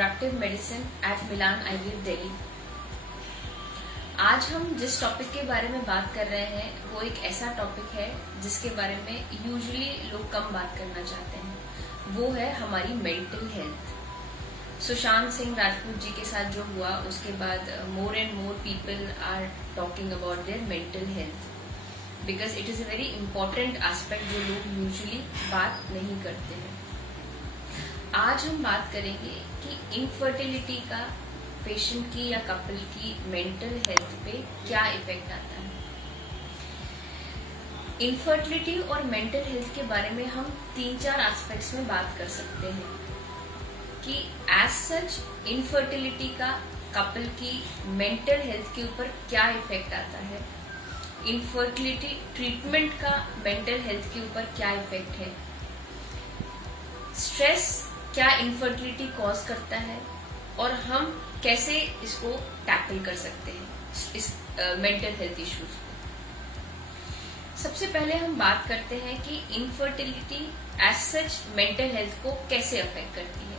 Reproductive medicine eight मिलान IVF Delhi. आज हम जिस टॉपिक के बारे में बात कर रहे हैं वो एक ऐसा टॉपिक है जिसके बारे में यूजुअली लोग कम बात करना चाहते हैं, वो है हमारी मेंटल हेल्थ। सुशांत सिंह राजपूत जी के साथ जो हुआ उसके बाद more and more people are talking about their mental health because it is a very important aspect जो लोग यूजुअली बात नहीं करते हैं। आज हम बात करेंगे कि इनफर्टिलिटी का पेशेंट की या कपल की मेंटल हेल्थ पे क्या इफेक्ट आता है। इनफर्टिलिटी और मेंटल हेल्थ के बारे में हम 3-4 एस्पेक्ट्स में बात कर सकते हैं कि एज सच इनफर्टिलिटी का कपल की मेंटल हेल्थ के ऊपर क्या इफेक्ट आता है, इनफर्टिलिटी ट्रीटमेंट का मेंटल हेल्थ के ऊपर क्या इफेक्ट है, स्ट्रेस क्या इनफर्टिलिटी कॉज करता है और हम कैसे इसको टैकल कर सकते हैं इस मेंटल हेल्थ इश्यूज को। सबसे पहले हम बात करते हैं कि infertility as such mental health को कैसे अफेक्ट करती है।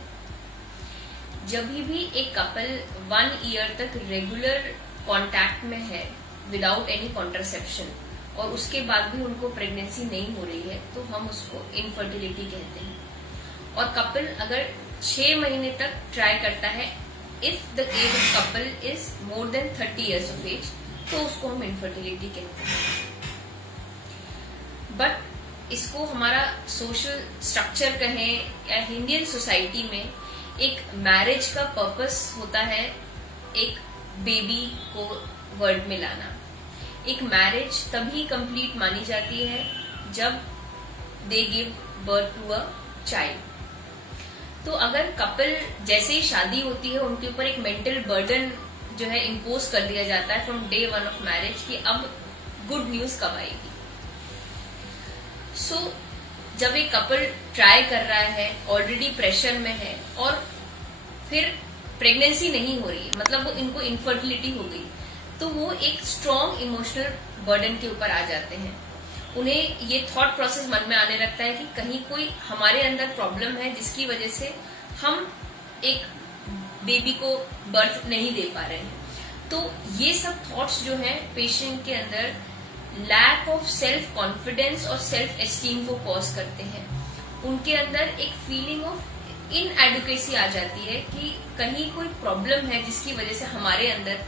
जब भी एक कपल 1 ईयर तक रेगुलर कांटेक्ट में है विदाउट एनी कॉन्ट्रासेप्शन और उसके बाद भी उनको प्रेगनेंसी नहीं हो रही है तो हम उसको इनफर्टिलिटी कहते हैं। और कपल अगर 6 महीने तक ट्राई करता है, if the age of couple is more than 30 years of age, तो उसको हम इनफर्टिलिटी कहते हैं। बट इसको हमारा सोशल स्ट्रक्चर कहें या इंडियन सोसाइटी में एक मैरिज का पर्पस होता है एक बेबी को वर्ल्ड में लाना। एक मैरिज तभी कंप्लीट मानी जाती है जब they give birth to a child. तो अगर कपल जैसे ही शादी होती है उनके ऊपर एक मेंटल बर्डन जो है इम्पोज कर दिया जाता है फ्रॉम डे 1 ऑफ मैरिज कि अब गुड न्यूज कब आएगी। सो जब एक कपल ट्राई कर रहा है, ऑलरेडी प्रेशर में है और फिर प्रेगनेंसी नहीं हो रही है, मतलब वो इनको इनफर्टिलिटी हो गई, तो वो एक स्ट्रॉन्ग इमोशनल बर्डन के ऊपर आ जाते हैं। उन्हें ये थॉट प्रोसेस मन में आने लगता है कि कहीं कोई हमारे अंदर प्रॉब्लम है जिसकी वजह से हम एक बेबी को बर्थ नहीं दे पा रहे हैं। तो ये सब थॉट्स जो हैं पेशेंट के अंदर लैक ऑफ सेल्फ कॉन्फिडेंस और सेल्फ एस्टीम को कॉज करते हैं। उनके अंदर एक फीलिंग ऑफ इनएडुकेसी आ जाती है कि कहीं कोई प्रॉब्लम है जिसकी वजह से हमारे अंदर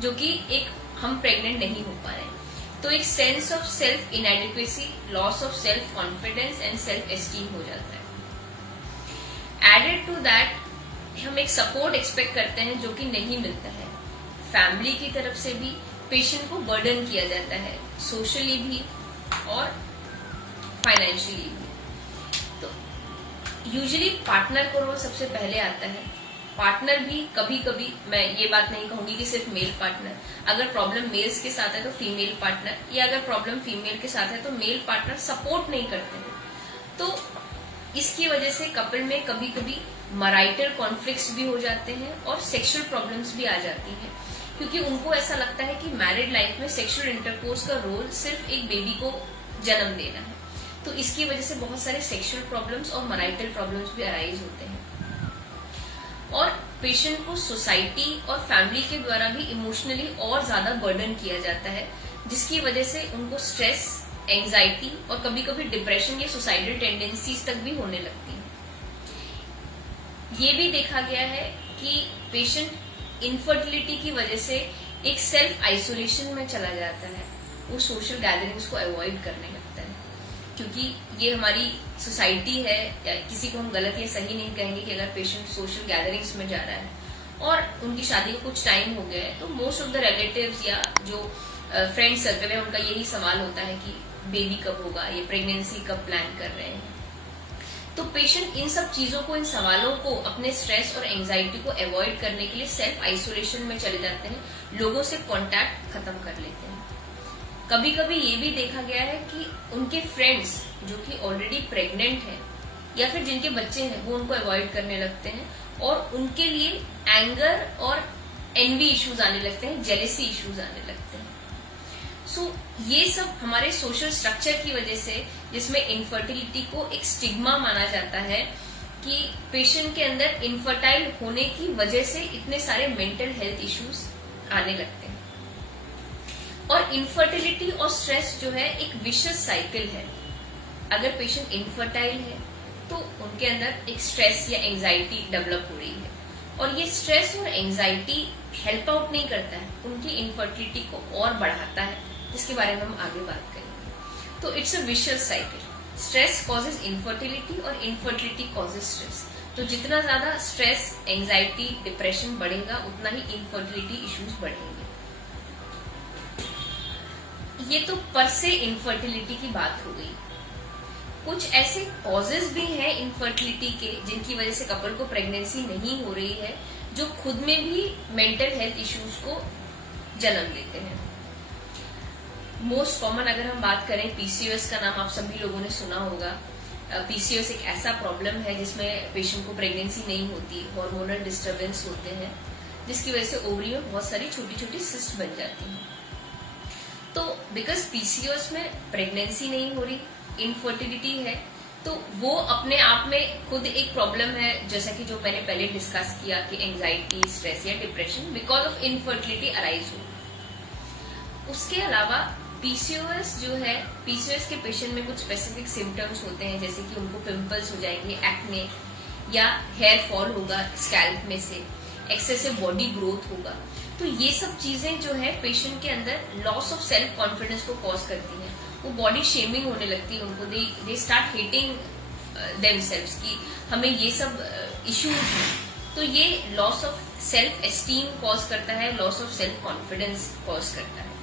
जो कि एक हम प्रेग्नेंट नहीं हो पा रहे हैं। तो एक sense of self inadequacy, loss of self confidence and self esteem हो जाता है। एडेड टू दैट हम एक सपोर्ट एक्सपेक्ट करते हैं जो कि नहीं मिलता है। फैमिली की तरफ से भी पेशेंट को बर्डन किया जाता है, सोशली भी और फाइनेंशियली भी। तो यूजुअली पार्टनर को रोल सबसे पहले आता है। पार्टनर भी कभी कभी, मैं ये बात नहीं कहूंगी कि सिर्फ मेल पार्टनर, अगर प्रॉब्लम मेल्स के साथ है तो फीमेल पार्टनर, या अगर प्रॉब्लम फीमेल के साथ है तो मेल पार्टनर सपोर्ट नहीं करते हैं। तो इसकी वजह से कपल में कभी कभी मैरिटल कॉन्फ्लिक्ट्स भी हो जाते हैं और सेक्सुअल प्रॉब्लम्स भी आ जाती हैं, क्योंकि उनको ऐसा लगता है कि मैरिड लाइफ में सेक्सुअल इंटरकोर्स का रोल सिर्फ एक बेबी को जन्म देना है। तो इसकी वजह से बहुत सारे सेक्सुअल प्रॉब्लम्स और मैरिटल प्रॉब्लम्स भी अराइज होते हैं। और पेशेंट को सोसाइटी और फैमिली के द्वारा भी इमोशनली और ज्यादा बर्डन किया जाता है, जिसकी वजह से उनको स्ट्रेस, एंजाइटी और कभी कभी डिप्रेशन या सुसाइडल टेंडेंसीज तक भी होने लगती हैं। ये भी देखा गया है कि पेशेंट इनफर्टिलिटी की वजह से एक सेल्फ आइसोलेशन में चला जाता है, वो सोशल गैदरिंग्स को अवॉइड करने लगता है, क्योंकि ये हमारी सोसाइटी है, या किसी को हम गलत या सही नहीं कहेंगे कि अगर पेशेंट सोशल गैदरिंग्स में जा रहा है और उनकी शादी को कुछ टाइम हो गया है तो मोस्ट ऑफ द रिलेटिव्स या जो फ्रेंड सर्कल है उनका यही सवाल होता है कि बेबी कब होगा, ये प्रेगनेंसी कब प्लान कर रहे हैं। तो पेशेंट इन सब चीजों को, इन सवालों को, अपने स्ट्रेस और एंजाइटी को अवॉइड करने के लिए सेल्फ आइसोलेशन में चले जाते हैं, लोगों से कॉन्टैक्ट खत्म कर लेते हैं। कभी कभी ये भी देखा गया है कि उनके फ्रेंड्स जो कि ऑलरेडी प्रेग्नेंट हैं या फिर जिनके बच्चे हैं वो उनको अवॉइड करने लगते हैं और उनके लिए एंगर और एनवी इश्यूज आने लगते हैं, जेलेसी इश्यूज आने लगते हैं। सो ये सब हमारे सोशल स्ट्रक्चर की वजह से, जिसमें इनफर्टिलिटी को एक स्टिग्मा माना जाता है कि पेशेंट के अंदर इनफर्टाइल होने की वजह से इतने सारे मेंटल हेल्थ इश्यूज आने लगते हैं। और इनफर्टिलिटी और स्ट्रेस जो है एक विशियस साइकिल है। अगर पेशेंट इनफर्टाइल है तो उनके अंदर एक स्ट्रेस या एंजाइटी डेवलप हो रही है, और ये स्ट्रेस और एंजाइटी हेल्प आउट नहीं करता है, उनकी इनफर्टिलिटी को और बढ़ाता है, जिसके बारे में हम आगे बात करेंगे। तो it's a vicious cycle. Stress causes infertility और इनफर्टिलिटी कॉजेज स्ट्रेस। तो जितना ज्यादा स्ट्रेस, एंजाइटी, डिप्रेशन बढ़ेगा उतना ही इनफर्टिलिटी इश्यूज बढ़ेंगे। ये तो पर से इनफर्टिलिटी की बात हो गई। कुछ ऐसे कॉजेज भी हैं इनफर्टिलिटी के जिनकी वजह से कपल को प्रेगनेंसी नहीं हो रही है, जो खुद में भी मेंटल हेल्थ इश्यूज को जन्म देते हैं। मोस्ट कॉमन अगर हम बात करें, पीसीओएस का नाम आप सभी लोगों ने सुना होगा। पीसीओएस एक ऐसा प्रॉब्लम है जिसमें पेशेंट को प्रेगनेंसी नहीं होती, हार्मोनल डिस्टर्बेंस होते हैं, जिसकी वजह से ओवरी में बहुत सारी छोटी छोटी सिस्ट बन जाती हैं। तो बिकॉज पीसीओएस में प्रेगनेंसी नहीं हो रही, इनफर्टिलिटी है, तो वो अपने आप में खुद एक प्रॉब्लम है, जैसा कि जो मैंने पहले डिस्कस किया कि एंजाइटी, स्ट्रेस या depression because of infertility arise हो। उसके अलावा पीसीओएस जो है, पीसीओएस के पेशेंट में कुछ स्पेसिफिक सिम्टम्स होते हैं, जैसे कि उनको पिंपल्स हो जाएंगे, एक्ने, या हेयर फॉल होगा स्कैल्प में से, एक्सेसिव बॉडी ग्रोथ होगा। तो ये सब चीजें जो है पेशेंट के अंदर लॉस ऑफ सेल्फ कॉन्फिडेंस को कॉज करती हैं। वो बॉडी शेमिंग होने लगती है उनको, दे स्टार्ट हेटिंग देमसेल्व्स कि हमें ये सब इश्यूज हैं। तो ये loss of self esteem cause करता है, loss of self confidence cause करता है।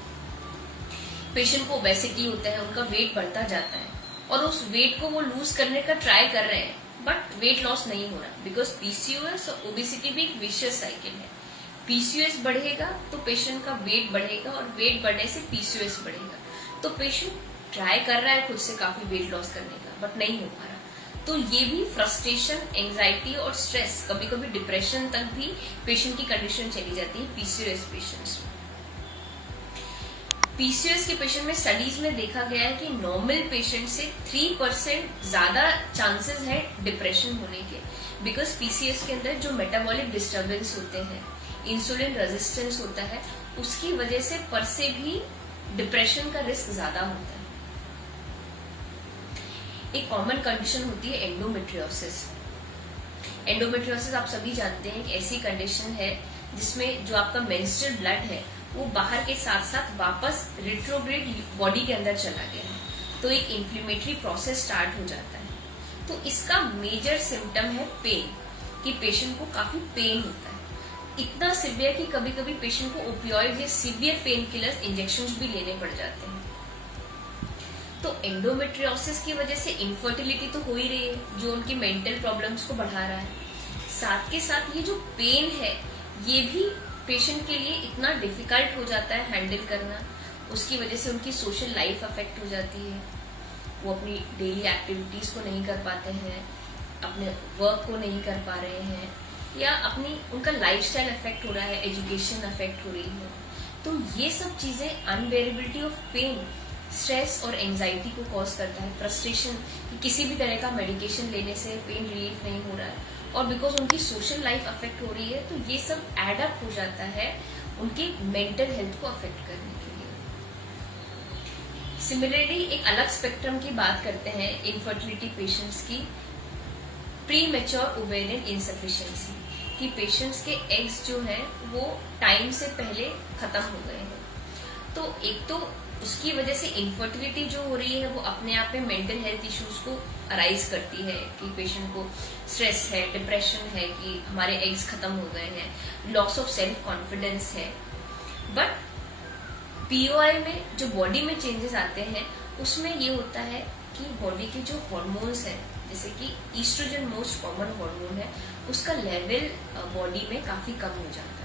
पेशेंट को ओबेसिटी होता है, उनका वेट बढ़ता जाता है, और उस वेट को वो लूज करने का ट्राई कर रहे हैं, बट वेट लॉस नहीं हो रहा, बिकॉज पीसीओएस और ओबेसिटी भी एक विशियस साइकिल है। पीसीओएस बढ़ेगा तो पेशेंट का वेट बढ़ेगा, और वेट बढ़ने से पीसीओएस बढ़ेगा। तो पेशेंट ट्राई कर रहा है खुद से काफी वेट लॉस करने का, बट नहीं हो पा रहा। तो ये भी फ्रस्ट्रेशन, एंजाइटी और स्ट्रेस, कभी कभी डिप्रेशन तक भी पेशेंट की कंडीशन चली जाती है पीसीओएस पेशेंट्स में। पीसीओएस के पेशेंट में स्टडीज में देखा गया है कि नॉर्मल पेशेंट से 3% ज्यादा चांसेस है डिप्रेशन होने के, बिकॉज पीसीओएस के अंदर जो मेटाबॉलिक डिस्टर्बेंस होते हैं, इंसुलिन रेजिस्टेंस होता है, उसकी वजह से पर से भी डिप्रेशन का रिस्क ज्यादा होता है। एक कॉमन कंडीशन होती है एंडोमेट्रियोसिस। एंडोमेट्रियोसिस आप सभी जानते हैं, एक ऐसी कंडीशन है जिसमें जो आपका मेंस्ट्रुअल ब्लड है वो बाहर के साथ साथ वापस रिट्रोग्रेड बॉडी के अंदर चला गया है, तो एक इन्फ्लेमेटरी प्रोसेस स्टार्ट हो जाता है। तो इसका मेजर सिम्टम है पेन, कि पेशेंट को काफी पेन होता है, इतना सिवियर कि कभी कभी पेशेंट को ओपियोइड या सिवियर पेन किलर्स इंजेक्शंस भी लेने पड़ जाते हैं। तो एंडोमेट्रियोसिस की वजह से इनफर्टिलिटी तो हो ही रही है, जो उनकी मेंटल प्रॉब्लम्स को बढ़ा रहा है। साथ के साथ ये जो पेन है, ये भी पेशेंट के लिए इतना डिफिकल्ट हो जाता है हैंडल करना, उसकी वजह से उनकी सोशल लाइफ अफेक्ट हो जाती है, वो अपनी डेली एक्टिविटीज को नहीं कर पाते हैं, अपने वर्क को नहीं कर पा रहे हैं, या अपनी उनका लाइफस्टाइल अफेक्ट हो रहा है, एजुकेशन अफेक्ट हो रही है। तो ये सब चीजें अनबेरेबिलिटी ऑफ पेन, स्ट्रेस और एंजाइटी को कॉज करता है। फ्रस्ट्रेशन कि किसी भी तरह का मेडिकेशन लेने से पेन रिलीफ नहीं हो रहा है, और बिकॉज उनकी सोशल लाइफ अफेक्ट हो रही है, तो ये सब एड अप हो जाता है उनकी मेंटल हेल्थ को अफेक्ट करने के लिए। सिमिलरली एक अलग स्पेक्ट्रम की बात करते हैं इनफर्टिलिटी पेशेंट्स की, प्री मैच्योर ओवेरियन इनसफिशिएंसी, कि पेशेंट्स के एग्स जो हैं वो टाइम से पहले खत्म हो गए हैं। तो एक तो उसकी वजह से इनफर्टिलिटी जो हो रही है वो अपने आप में मेंटल हेल्थ इश्यूज को अराइज करती है, कि पेशेंट को स्ट्रेस है, डिप्रेशन है, कि हमारे एग्स खत्म हो गए हैं, लॉस ऑफ सेल्फ कॉन्फिडेंस है। बट पीओआई में जो बॉडी में चेंजेस आते हैं, उसमें ये होता है कि बॉडी के जो हॉर्मोन्स हैं, जैसे कि ईस्ट्रोजन मोस्ट कॉमन हार्मोन है, उसका लेवल बॉडी में काफी कम हो जाता है।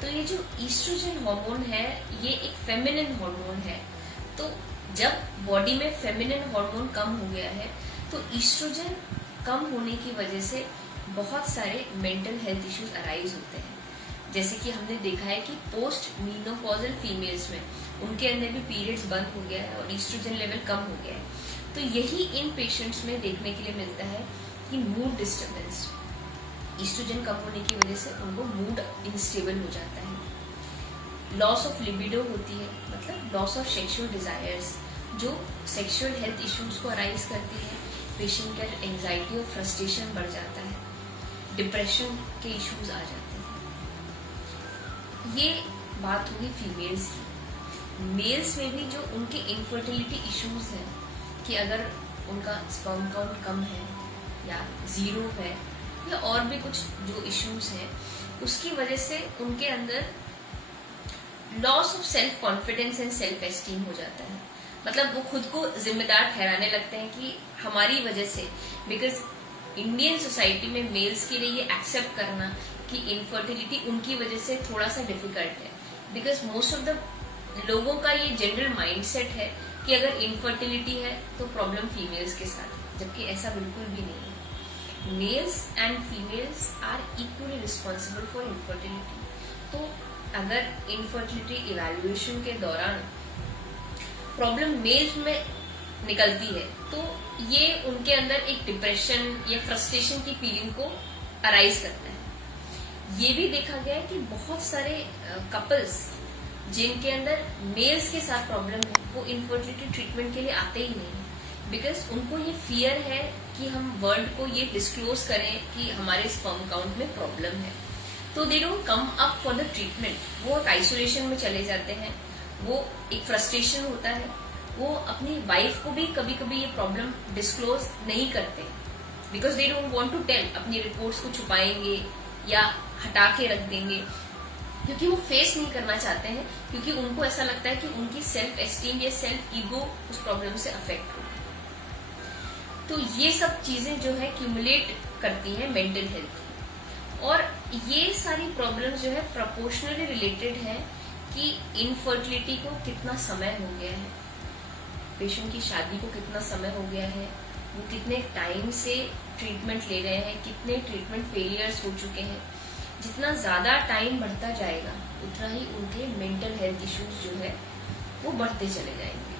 तो ये जो ईस्ट्रोजन हार्मोन है, ये एक फेमिनिन हार्मोन है। तो जब बॉडी में फेमिनिन हार्मोन कम हो गया है, तो ईस्ट्रोजन कम होने की वजह से बहुत सारे मेंटल हेल्थ इश्यूज अराइज होते हैं। जैसे कि हमने देखा है कि पोस्ट मीनोपॉजल फीमेल्स में उनके अंदर भी पीरियड्स बंद हो गया है और ईस्ट्रोजन लेवल कम हो गया है। तो यही इन पेशेंट्स में देखने के लिए मिलता है कि मूड डिस्टर्बेंस, ईस्ट्रोजन कम होने की वजह से उनको मूड इनस्टेबल हो जाता है। लॉस ऑफ लिबिडो होती है, मतलब लॉस ऑफ सेक्सुअल डिजायर्स, जो सेक्सुअल हेल्थ इश्यूज को अराइज करती है। पेशेंट का एंजाइटी और फ्रस्ट्रेशन बढ़ जाता है, डिप्रेशन के इश्यूज आ जाते हैं। ये बात हुई फीमेल्स की। मेल्स में भी जो उनके इनफर्टिलिटी इश्यूज हैं कि अगर उनका स्पर्म काउंट कम है या जीरो है या और भी कुछ जो इश्यूज हैं, उसकी वजह से उनके अंदर loss of self confidence and self esteem हो जाता है। मतलब वो खुद को जिम्मेदार ठहराने लगते हैं कि हमारी वजह से, बिकॉज इंडियन सोसाइटी में मेल्स के लिए ये एक्सेप्ट करना कि इनफर्टिलिटी उनकी वजह से थोड़ा सा डिफिकल्ट है, बिकॉज मोस्ट ऑफ द लोगों का ये जनरल माइंडसेट है कि अगर इनफर्टिलिटी है तो प्रॉब्लम फीमेल्स के साथ है, जबकि ऐसा बिल्कुल भी नहीं है। Males and females are equally responsible for infertility. तो अगर इनफर्टिलिटी इवैल्यूएशन के दौरान प्रॉब्लम मेल्स में निकलती है तो ये उनके अंदर एक डिप्रेशन या फ्रस्ट्रेशन की फीलिंग को अराइज करता है। ये भी देखा गया है कि बहुत सारे कपल्स जिनके अंदर मेल्स के साथ प्रॉब्लम है वो इनफर्टिलिटी ट्रीटमेंट के लिए आते ही नहीं, बिकॉज उनको ये फियर है कि हम वर्ल्ड को ये डिस्क्लोज करें कि हमारे स्पर्म काउंट में प्रॉब्लम है, तो they don't come up for the treatment. वो एक आइसोलेशन में चले जाते हैं, वो एक फ्रस्ट्रेशन होता है, वो अपनी वाइफ को भी कभी कभी ये प्रॉब्लम डिस्क्लोज नहीं करते because they don't want to tell, अपनी रिपोर्ट्स को छुपाएंगे या हटा के रख देंगे, क्योंकि वो फेस नहीं करना चाहते हैं, क्योंकि उनको ऐसा लगता है कि उनकी सेल्फ एस्टीम या सेल्फ ईगो उस प्रॉब्लम से अफेक्ट होगी। तो ये सब चीजें जो है क्यूमुलेट करती हैं मेंटल हेल्थ, और ये सारी प्रॉब्लम्स जो है प्रोपोर्शनली रिलेटेड है कि इनफर्टिलिटी को कितना समय हो गया है, पेशेंट की शादी को कितना समय हो गया है, वो कितने टाइम से ट्रीटमेंट ले रहे हैं, कितने ट्रीटमेंट फेलियर्स हो चुके हैं। जितना ज्यादा टाइम बढ़ता जाएगा उतना ही उनके मेंटल हेल्थ इश्यूज जो है वो बढ़ते चले जाएंगे।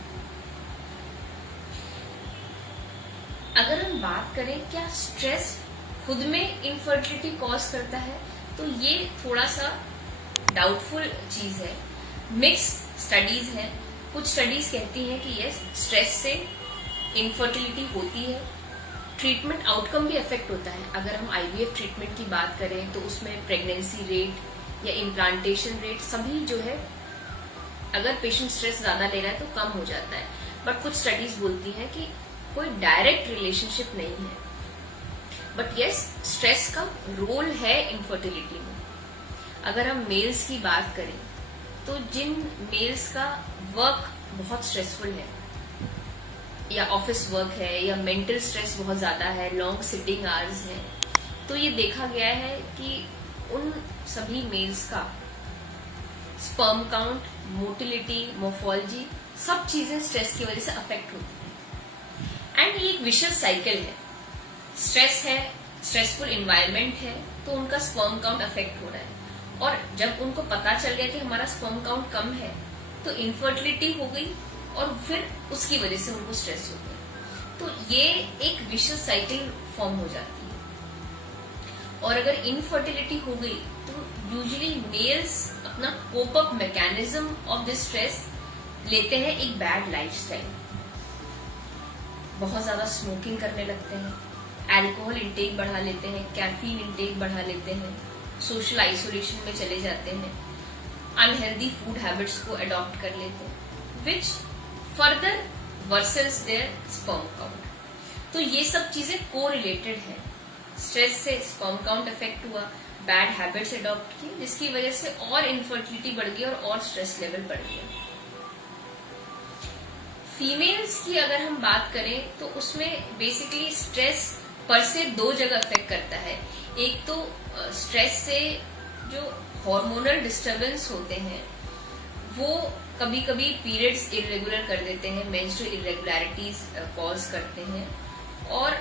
अगर हम बात करें क्या स्ट्रेस खुद में इनफर्टिलिटी कॉज करता है, तो ये थोड़ा सा डाउटफुल चीज है। मिक्स स्टडीज हैं, कुछ स्टडीज कहती हैं कि यस, स्ट्रेस से इनफर्टिलिटी होती है, ट्रीटमेंट आउटकम भी अफेक्ट होता है। अगर हम आईवीएफ ट्रीटमेंट की बात करें तो उसमें प्रेगनेंसी रेट या इम्प्लांटेशन रेट सभी जो है, अगर पेशेंट स्ट्रेस ज्यादा ले रहा है तो कम हो जाता है। बट कुछ स्टडीज बोलती हैं कि कोई डायरेक्ट रिलेशनशिप नहीं है, बट यस, स्ट्रेस का रोल है इनफर्टिलिटी में। अगर हम मेल्स की बात करें तो जिन मेल्स का वर्क बहुत स्ट्रेसफुल है या ऑफिस वर्क है या मेंटल स्ट्रेस बहुत ज्यादा है, लॉन्ग सिटिंग आवर्स है, तो ये देखा गया है कि उन सभी मेल्स का स्पर्म काउंट, मोटिलिटी, मोर्फोलॉजी सब चीजें स्ट्रेस की वजह से अफेक्ट होती है। एंड ये एक विशियस साइकिल है, स्ट्रेस है, स्ट्रेसफुल इन्वायरमेंट है तो उनका स्पर्म काउंट अफेक्ट हो रहा है, और जब उनको पता चल गया कि हमारा स्पर्म काउंट कम है तो इनफर्टिलिटी हो गई और फिर उसकी वजह से उनको स्ट्रेस हो गया। तो ये एक विशियस साइकिल फॉर्म हो जाती है। और अगर इनफर्टिलिटी हो गई तो यूजुअली मेल्स अपना cope up mechanism of this stress लेते हैं एक बैड लाइफस्टाइल, बहुत ज्यादा स्मोकिंग करने लगते हैं, अल्कोहल इंटेक बढ़ा लेते हैं, कैफीन इंटेक बढ़ा लेते हैं, सोशल आइसोलेशन में चले जाते हैं, अनहेल्दी फूड हैबिट्स को अडॉप्ट कर लेते हैं, which further worsens their sperm count. तो ये सब चीजें को रिलेटेड है। स्ट्रेस से स्पर्म काउंट अफेक्ट हुआ, बैड हैबिट्स अडॉप्ट की, जिसकी वजह से और इनफर्टिलिटी बढ़ गई और स्ट्रेस लेवल बढ़ गया। फीमेल्स की अगर हम बात करें तो उसमें बेसिकली स्ट्रेस पर से दो जगह अफेक्ट करता है। एक तो स्ट्रेस से जो हार्मोनल डिस्टरबेंस होते हैं वो कभी कभी पीरियड्स इरेगुलर कर देते हैं, मेंस्ट्रुअल इरेगुलरिटीज कॉज करते हैं, और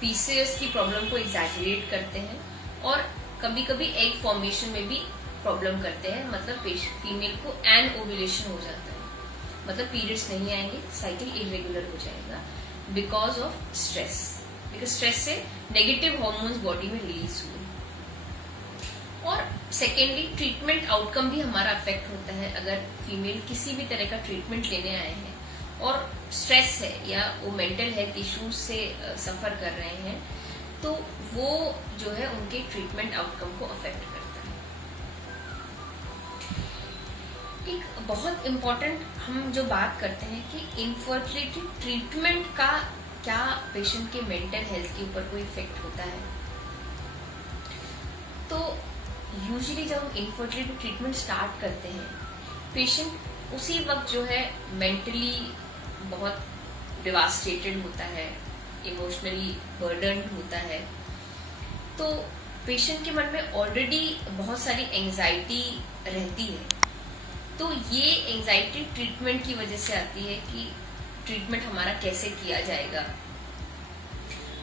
पीसीओएस की प्रॉब्लम को एग्जैजरेट करते हैं, और कभी कभी एग फॉर्मेशन में भी प्रॉब्लम करते हैं। मतलब फीमेल को एनओव्यूलेशन हो जाता है, मतलब पीरियड्स नहीं आएंगे, साइकिल इरेगुलर हो जाएगा because of stress. Because stress से नेगेटिव हॉर्मोन्स बॉडी में रिलीज हुए। और सेकेंडली ट्रीटमेंट आउटकम भी हमारा अफेक्ट होता है। अगर फीमेल किसी भी तरह का ट्रीटमेंट लेने आए हैं और स्ट्रेस है या वो मेंटल हेल्थ इश्यूज से सफर कर रहे हैं, तो वो जो है उनके ट्रीटमेंट आउटकम को अफेक्ट करता है। एक बहुत इम्पोर्टेंट हम जो बात करते हैं कि इनफर्टिलिटी ट्रीटमेंट का क्या पेशेंट के मेंटल हेल्थ के ऊपर कोई इफेक्ट होता है। तो यूजुअली जब हम इनफर्टिलिटी ट्रीटमेंट स्टार्ट करते हैं, पेशेंट उसी वक्त जो है मेंटली बहुत डिवास्टेटेड होता है, इमोशनली बर्डन्ड होता है। तो पेशेंट के मन में ऑलरेडी बहुत सारी एंजाइटी रहती है। तो ये एंजाइटी ट्रीटमेंट की वजह से आती है कि ट्रीटमेंट हमारा कैसे किया जाएगा,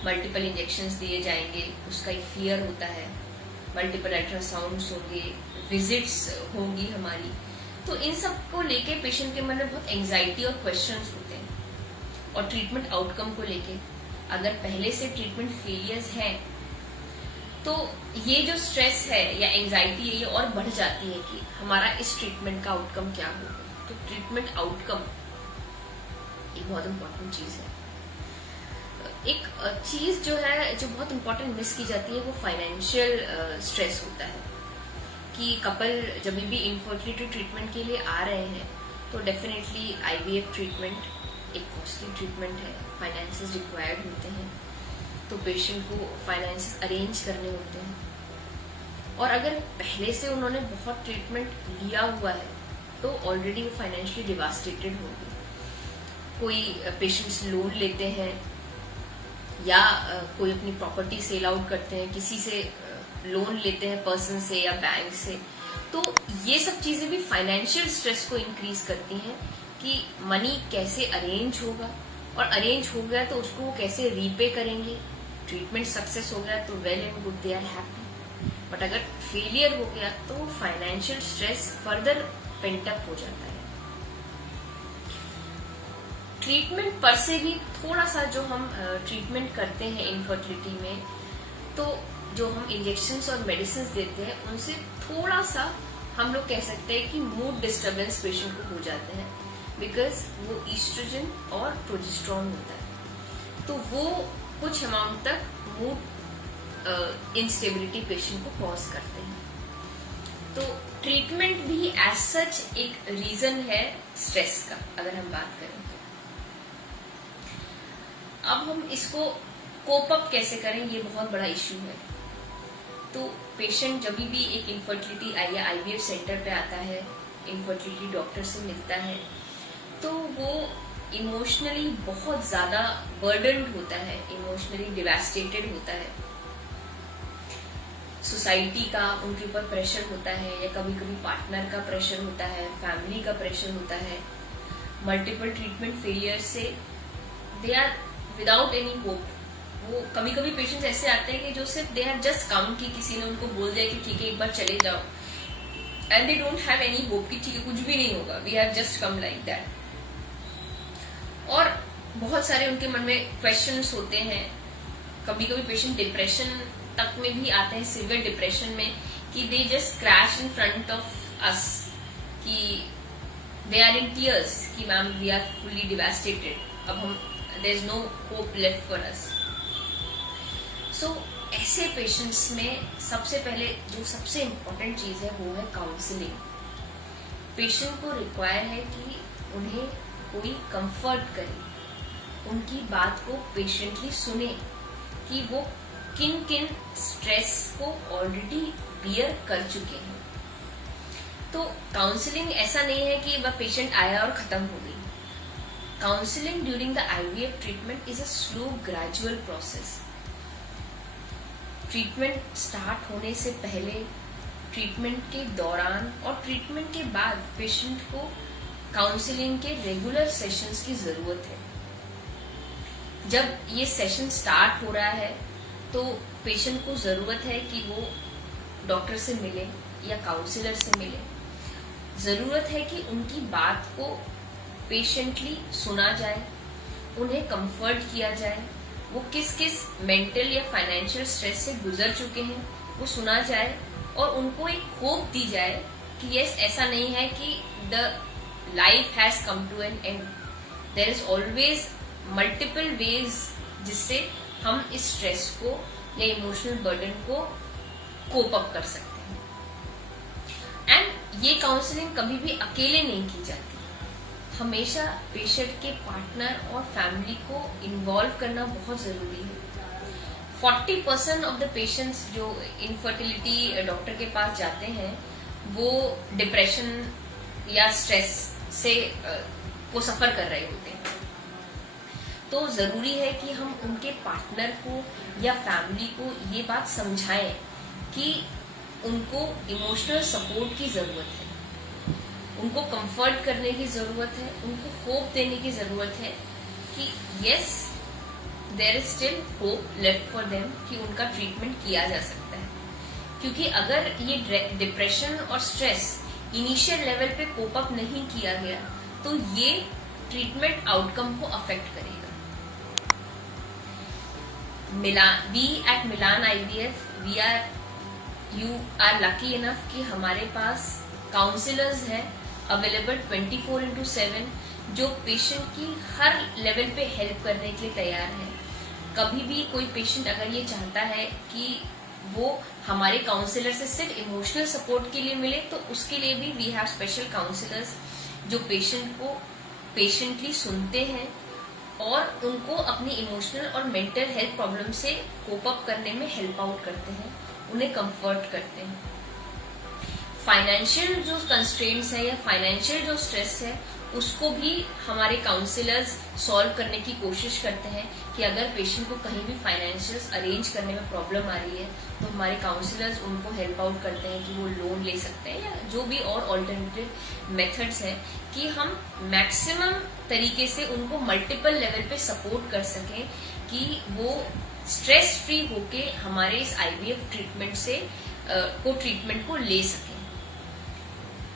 मल्टीपल इंजेक्शंस दिए जाएंगे, उसका एक फियर होता है, मल्टीपल अल्ट्रासाउंड्स होंगे, विजिट्स होंगी हमारी। तो इन सब को लेके पेशेंट के मन में बहुत एंजाइटी और क्वेश्चंस होते हैं। और ट्रीटमेंट आउटकम को लेके अगर पहले से ट्रीटमेंट फेलियर्स हैं, तो ये जो स्ट्रेस है या एंजाइटी है ये और बढ़ जाती है कि हमारा इस ट्रीटमेंट का आउटकम क्या होगा। तो ट्रीटमेंट आउटकम एक बहुत इम्पोर्टेंट चीज है। एक चीज जो है जो बहुत इम्पोर्टेंट मिस की जाती है वो फाइनेंशियल स्ट्रेस होता है कि कपल जब भी इनफर्टिलिटी ट्रीटमेंट के लिए आ रहे हैं तो डेफिनेटली आईवीएफ ट्रीटमेंट एक कॉस्टली ट्रीटमेंट है, फाइनेंसेस रिक्वायर्ड होते हैं। तो पेशेंट को फाइनेंसेस अरेंज करने होते हैं। और अगर पहले से उन्होंने बहुत ट्रीटमेंट लिया हुआ है तो ऑलरेडी वो फाइनेंशियली डिवास्टेटेड होंगे। कोई पेशेंट्स लोन लेते हैं या कोई अपनी प्रॉपर्टी सेल आउट करते हैं, किसी से लोन लेते हैं, पर्सन से या बैंक से। तो ये सब चीजें भी फाइनेंशियल स्ट्रेस को इंक्रीज करती हैं कि मनी कैसे अरेंज होगा, और अरेंज हो गया तो उसको वो कैसे रीपे करेंगे। ट्रीटमेंट सक्सेस हो गया तो well and good, they are happy. But अगर फेलियर हो गया तो फाइनेंशियल स्ट्रेस फर्दर पेंटअप हो जाता है। ट्रीटमेंट पर से भी थोड़ा सा जो हम ट्रीटमेंट करते हैं इनफर्टिलिटी में, तो जो हम इंजेक्शंस और मेडिसिन देते हैं उनसे थोड़ा सा हम लोग कह सकते हैं कि मूड डिस्टर्बेंस पेशेंट को हो जाते हैं, बिकॉज वो ईस्ट्रोजन और प्रोजेस्टेरोन होता है। तो वो कुछ अमाउंट तक मूड इंस्टेबिलिटी पेशेंट को कॉज करते हैं। तो ट्रीटमेंट भी एज सच एक रीजन है स्ट्रेस का, अगर हम बात करें। अब हम इसको कोप अप कैसे करें, ये बहुत बड़ा इश्यू है। तो पेशेंट जब भी एक इनफर्टिलिटी या आईवीएफ सेंटर पे आता है, इनफर्टिलिटी डॉक्टर से मिलता है, तो वो इमोशनली बहुत ज्यादा बर्डन्ड होता है, इमोशनली डिवास्टेटेड होता है। सोसाइटी का उनके ऊपर प्रेशर होता है, या कभी कभी पार्टनर का प्रेशर होता है, फैमिली का प्रेशर होता है। मल्टीपल ट्रीटमेंट फेलियर से they are without any hope. वो कभी कभी पेशेंट्स ऐसे आते हैं कि जो सिर्फ दे हैव जस्ट कम, कि किसी ने उनको बोल दिया कि ठीक है एक बार चले जाओ, and they don't have any hope कि ठीक है कुछ भी नहीं होगा, we have just come like that. और बहुत सारे उनके मन में क्वेश्चंस होते हैं। कभी कभी पेशेंट डिप्रेशन तक में भी आते हैं, सिवियर डिप्रेशन में, कि they just crash in front of us, कि दे आर इन टीयर्स कि ma'am we are fully devastated, अब हम there is no hope left for us. So ऐसे पेशेंट्स में सबसे पहले जो सबसे इम्पोर्टेंट चीज है वो है काउंसलिंग। पेशेंट को रिक्वायर है कि उन्हें कोई कंफर्ट करे, उनकी बात को पेशेंटली सुने कि वो किन किन स्ट्रेस को ऑलरेडी बियर कर चुके हैं। तो काउंसलिंग ऐसा नहीं है कि वह पेशेंट आया और खत्म हो गई। Counselling during the IVF treatment is a slow gradual process. Treatment start होने से पहले, ट्रीटमेंट के दौरान और ट्रीटमेंट के बाद पेशेंट को काउंसलिंग के रेगुलर सेशंस की जरूरत है। जब ये सेशन स्टार्ट हो रहा है तो पेशेंट को जरूरत है कि वो डॉक्टर से मिले या काउंसलर से मिले। जरूरत है कि उनकी बात को पेशेंटली सुना जाए, उन्हें कंफर्ट किया जाए, वो किस किस मेंटल या फाइनेंशियल स्ट्रेस से गुजर चुके हैं वो सुना जाए और उनको एक होप दी जाए कि यस, ऐसा नहीं है कि the life has come to an end, there is always multiple ways जिससे हम इस स्ट्रेस को या इमोशनल बर्डन को कोप अप कर सकते हैं। एंड ये काउंसलिंग कभी भी अकेले नहीं की जाती, हमेशा पेशेंट के पार्टनर और फैमिली को इन्वॉल्व करना बहुत जरूरी है। 40% ऑफ द पेशेंट्स जो इनफर्टिलिटी डॉक्टर के पास जाते हैं वो डिप्रेशन या स्ट्रेस से को सफर कर रहे होते हैं। तो जरूरी है कि हम उनके पार्टनर को या फैमिली को ये बात समझाएं कि उनको इमोशनल सपोर्ट की जरूरत है, उनको कंफर्ट करने की जरूरत है, उनको होप देने की जरूरत है कि yes, there is still hope left for them, कि उनका ट्रीटमेंट किया जा सकता है। क्योंकि अगर ये डिप्रेशन और स्ट्रेस इनिशियल लेवल पे कोप अप नहीं किया गया तो ये ट्रीटमेंट आउटकम को अफेक्ट करेगा। We at Milan IVF, you are lucky enough कि हमारे पास काउंसलर्स हैं अवेलेबल 24/7 जो पेशेंट की हर लेवल पे हेल्प करने के लिए तैयार है। कभी भी कोई पेशेंट अगर ये चाहता है कि वो हमारे काउंसलर से सिर्फ इमोशनल सपोर्ट के लिए मिले तो उसके लिए भी वी हैव स्पेशल काउंसलर्स जो पेशेंट को पेशेंटली सुनते हैं और उनको अपनी इमोशनल और मेंटल हेल्थ प्रॉब्लम से कोप अप करने में हेल्प आउट करते हैं, उन्हें कंफर्ट करते हैं। फाइनेंशियल जो कंस्ट्रेंट्स है या फाइनेंशियल जो स्ट्रेस है उसको भी हमारे काउंसलर्स सॉल्व करने की कोशिश करते हैं कि अगर पेशेंट को कहीं भी फाइनेंशियल्स अरेंज करने में प्रॉब्लम आ रही है तो हमारे काउंसलर्स उनको हेल्प आउट करते हैं कि वो लोन ले सकते हैं या जो भी और ऑल्टरनेटिव मेथड्स हैं कि हम मैक्सिमम तरीके से उनको मल्टीपल लेवल पे सपोर्ट कर सकें कि वो स्ट्रेस फ्री होके हमारे इस आईवीएफ ट्रीटमेंट से ट्रीटमेंट को ले सकें।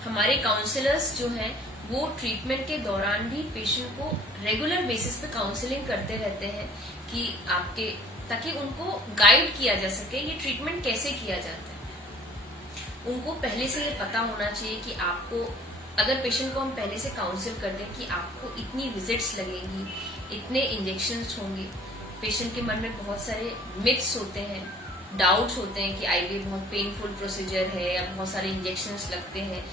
हमारे काउंसलर्स जो हैं वो ट्रीटमेंट के दौरान भी पेशेंट को रेगुलर बेसिस पे काउंसलिंग करते रहते हैं कि आपके ताकि उनको गाइड किया जा सके ये ट्रीटमेंट कैसे किया जाता है। उनको पहले से ये पता होना चाहिए कि आपको अगर पेशेंट को हम पहले से काउंसिल कर दें कि आपको इतनी विजिट्स लगेंगी, इतने इंजेक्शंस होंगे। पेशेंट के मन में बहुत सारे मिथ्स होते हैं, डाउट्स होते हैं कि आईवीएफ बहुत पेनफुल प्रोसीजर है या बहुत सारे इंजेक्शंस लगते हैं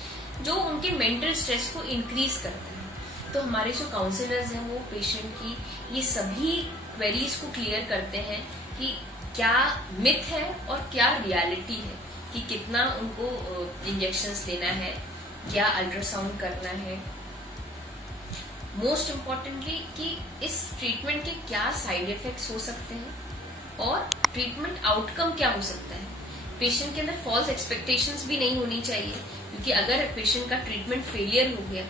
जो उनके मेंटल स्ट्रेस को इंक्रीज करता है। तो हमारे जो काउंसलर्स हैं वो पेशेंट की ये सभी क्वेरीज को क्लियर करते हैं कि क्या मिथ है और क्या रियलिटी है, कि कितना उनको इंजेक्शंस लेना है, क्या अल्ट्रासाउंड करना है, मोस्ट इम्पॉर्टेंटली कि इस ट्रीटमेंट के क्या साइड इफेक्ट्स हो सकते हैं और ट्रीटमेंट आउटकम क्या हो सकता है। पेशेंट के अंदर फॉल्स एक्सपेक्टेशंस भी नहीं होनी चाहिए, क्योंकि अगर पेशेंट का ट्रीटमेंट फेलियर हो गया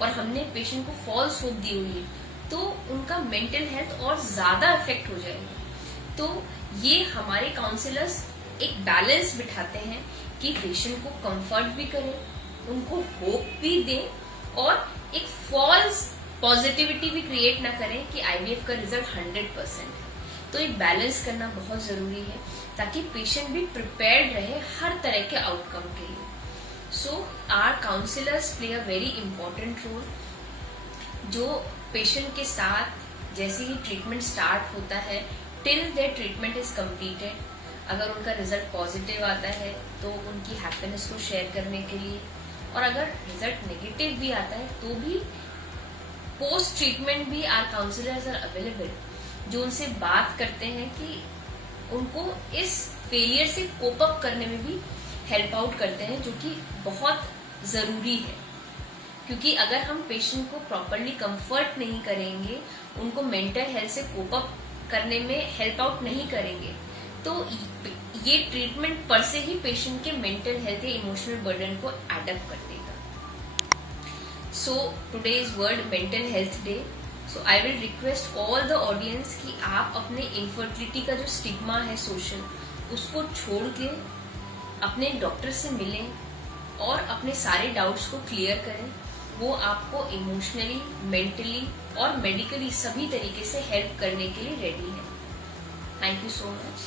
और हमने पेशेंट को फॉल्स होप दी हुई है तो उनका मेंटल हेल्थ और ज्यादा अफेक्ट हो जाएगा। तो ये हमारे काउंसलर्स एक बैलेंस बिठाते हैं कि पेशेंट को कंफर्ट भी करें, उनको होप भी दें और एक फॉल्स पॉजिटिविटी भी क्रिएट ना करें कि आईवीएफ का रिजल्ट 100% है। तो एक बैलेंस करना बहुत जरूरी है ताकि पेशेंट भी प्रिपेयर्ड रहे हर तरह के आउटकम के लिए। So our counsellors play a very important role, जो पेशेंट के साथ जैसे ही ट्रीटमेंट स्टार्ट होता है till their treatment is completed, अगर उनका रिजल्ट पॉजिटिव आता है तो उनकी हैप्पीनेस को शेयर करने के लिए, और अगर रिजल्ट नेगेटिव भी आता है तो भी पोस्ट ट्रीटमेंट भी आवर काउंसलर्स आर अवेलेबल, जो उनसे बात करते हैं कि उनको इस फेलियर से कोप अप करने में भी हेल्प आउट करते हैं, जो कि बहुत जरूरी है। क्योंकि अगर हम पेशेंट को प्रॉपरली कंफर्ट नहीं करेंगे, उनको मेंटल हेल्थ से कोप अप करने में हेल्प आउट नहीं करेंगे तो ये ट्रीटमेंट पर से ही पेशेंट के मेंटल हेल्थ या इमोशनल बर्डन को एडअप कर देगा। So today is world mental health day, so I will request all the audience कि आप अपने इनफर्टिलिटी का जो स्टिग्मा है सोशल, उसको छोड़ के अपने डॉक्टर से मिलें और अपने सारे डाउट्स को क्लियर करें। वो आपको इमोशनली, मेंटली और मेडिकली सभी तरीके से हेल्प करने के लिए रेडी है। Thank you so much.